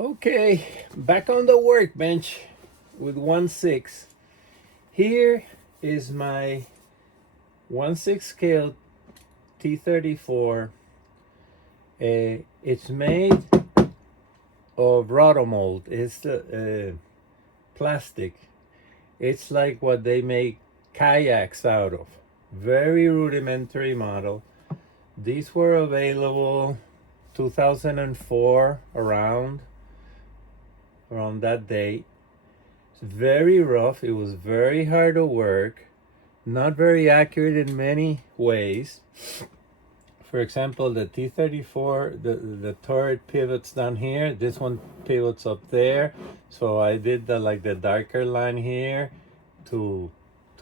Okay, back on the workbench with 1/6. Here is my 1/6 scale T34. It's made of rotomold. It's plastic. It's like what they make kayaks out of. Very rudimentary model. These were available 2004 around that date. It's very rough. It was very hard to work, not very accurate in many ways. For example, the T34, the turret pivots down here. This one pivots up there. So I did the darker line here to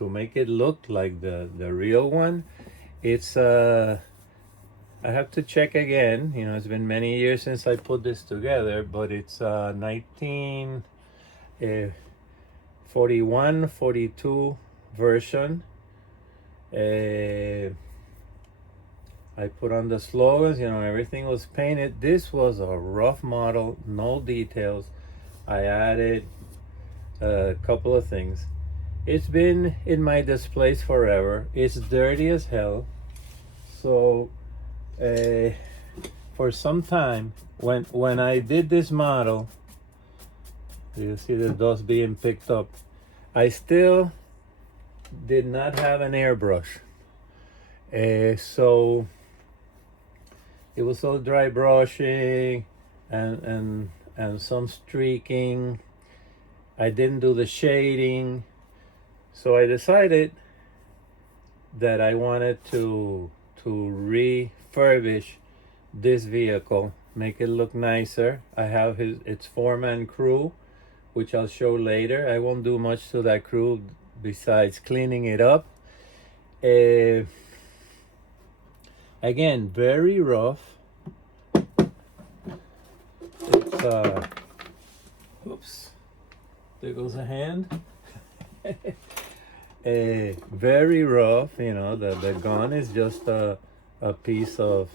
make it look like the real one. It's I have to check again. You know, it's been many years since I put this together, but it's 1941, 42 version. I put on the slogans, you know, everything was painted. This was a rough model, no details. I added a couple of things. It's been in my displays forever. It's dirty as hell. So for some time, when I did this model, you see the dust being picked up, I still did not have an airbrush. So it was all dry brushing and some streaking. I didn't do the shading. So I decided that I wanted to refurbish this vehicle, make it look nicer. I have its four-man crew, which I'll show later. I won't do much to that crew besides cleaning it up. Again, very rough. It's oops, there goes a hand. Very rough, you know. The gun is just a piece of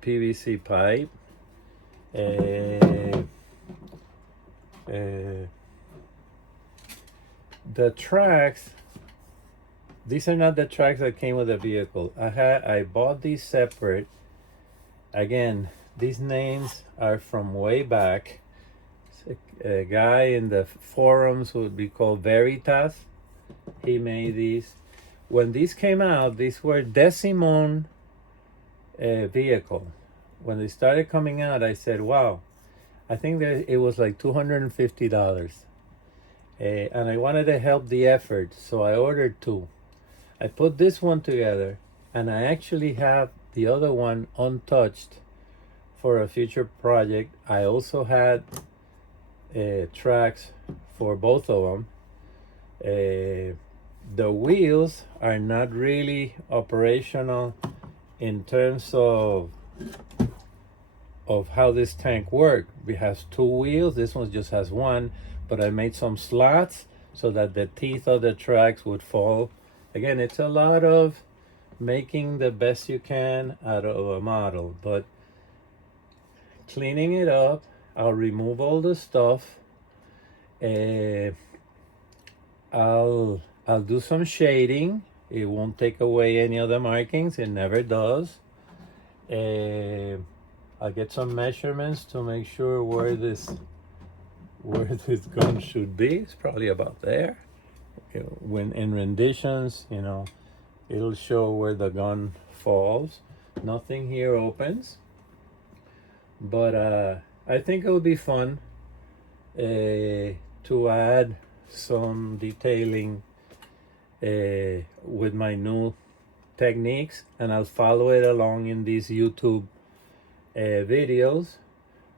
PVC pipe. The tracks, these are not the tracks that came with the vehicle. I bought these separate. Again, these names are from way back. A guy in the forums would be called Veritas. He made these. When these came out, these were Decimone vehicle. When they started coming out, I said, wow, I think that it was like $250. And I wanted to help the effort, so I ordered two. I put this one together, and I actually have the other one untouched for a future project. I also had tracks for both of them. The wheels are not really operational in terms of how this tank works. It has two wheels. This one just has one, but I made some slots so that the teeth of the tracks would fall. Again, it's a lot of making the best you can out of a model, but cleaning it up. I'll remove all the stuff. I'll do some shading. It won't take away any of the markings. It never does. I'll get some measurements to make sure where this gun should be. It's probably about there. When in renditions, you know, it'll show where the gun falls. Nothing here opens, but I think it'll be fun to add some detailing with my new techniques, and I'll follow it along in these YouTube videos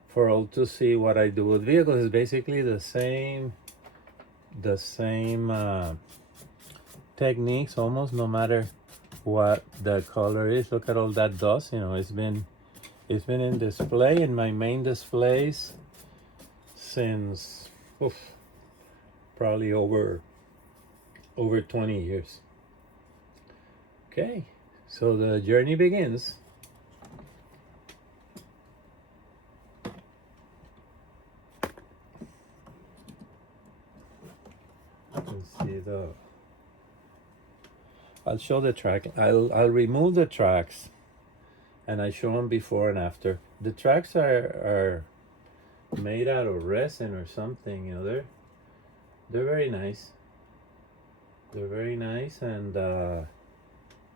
for all to see what I do with vehicles. It's basically the same techniques almost, no matter what the color is. Look at all that dust. You know, it's been in display in my main displays since probably over 20 years. Okay, so the journey begins. see the. I'll show the track. I'll remove the tracks, and I show them before and after. The tracks are made out of resin or something. You know, they're very nice. They're very nice, and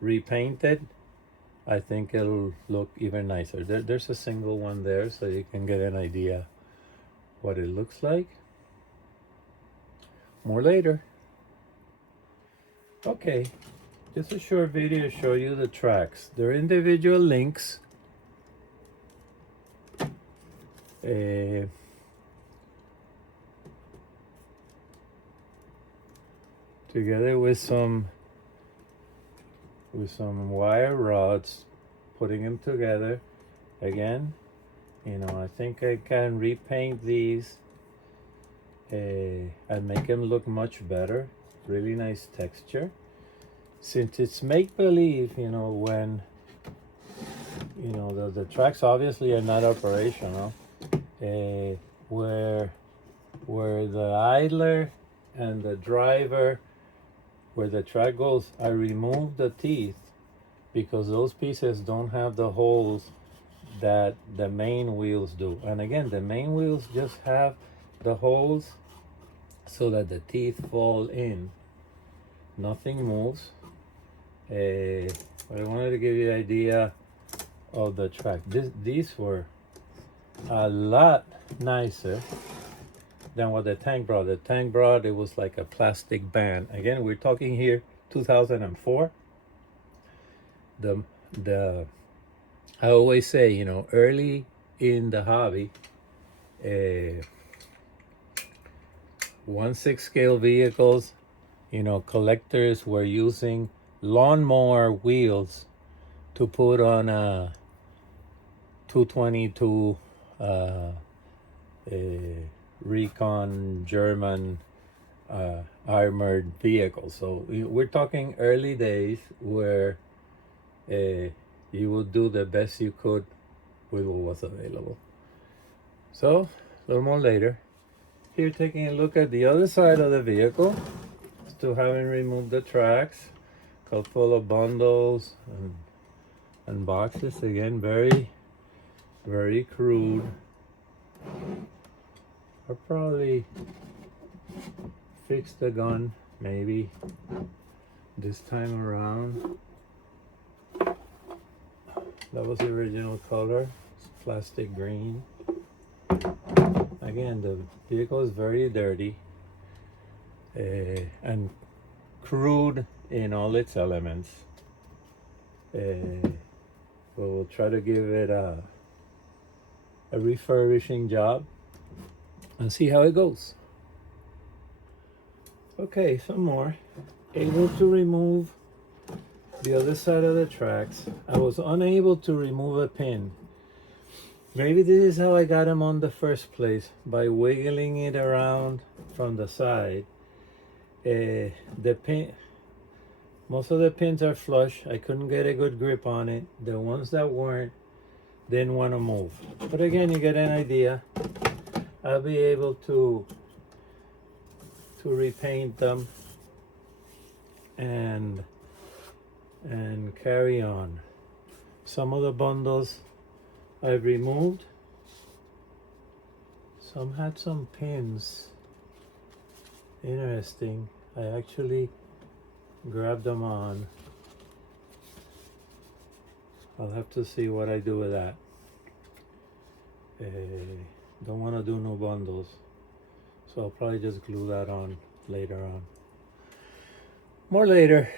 repainted, I think it'll look even nicer. There's a single one there, so you can get an idea what it looks like. More later. Okay, just a short video to show you the tracks. They're individual links. Together with some wire rods, putting them together. Again, you know, I think I can repaint these and make them look much better. Really nice texture. Since it's make-believe, you know, when, you know, the tracks obviously are not operational, where the idler and the driver, where the track goes, I remove the teeth because those pieces don't have the holes that the main wheels do. And again, the main wheels just have the holes so that the teeth fall in. Nothing moves. I wanted to give you an idea of the track. These were a lot nicer than what the tank brought. The tank brought, it was like a plastic band. Again, we're talking here 2004. I always say, you know, early in the hobby, 1/6 scale vehicles, you know, collectors were using lawnmower wheels to put on a 222 Recon German armored vehicle. So we're talking early days where you would do the best you could with what was available. So a little more later, here taking a look at the other side of the vehicle, still having removed the tracks, couple of bundles and boxes. Again, very, very crude. I'll probably fix the gun maybe this time around. That was the original color. It's plastic green. Again, the vehicle is very dirty and crude in all its elements. We'll try to give it a refurbishing job and see how it goes. Okay, some more. Able to remove the other side of the tracks. I was unable to remove a pin. Maybe this is how I got them on the first place, by wiggling it around from the side. The pin, most of the pins are flush. I couldn't get a good grip on it. The ones that weren't didn't want to move. But again, you get an idea. I'll be able to repaint them and carry on. Some of the bundles I've removed. Some had some pins. Interesting. I actually grabbed them on. I'll have to see what I do with that. Don't want to do no bundles, so I'll probably just glue that on later on. More later.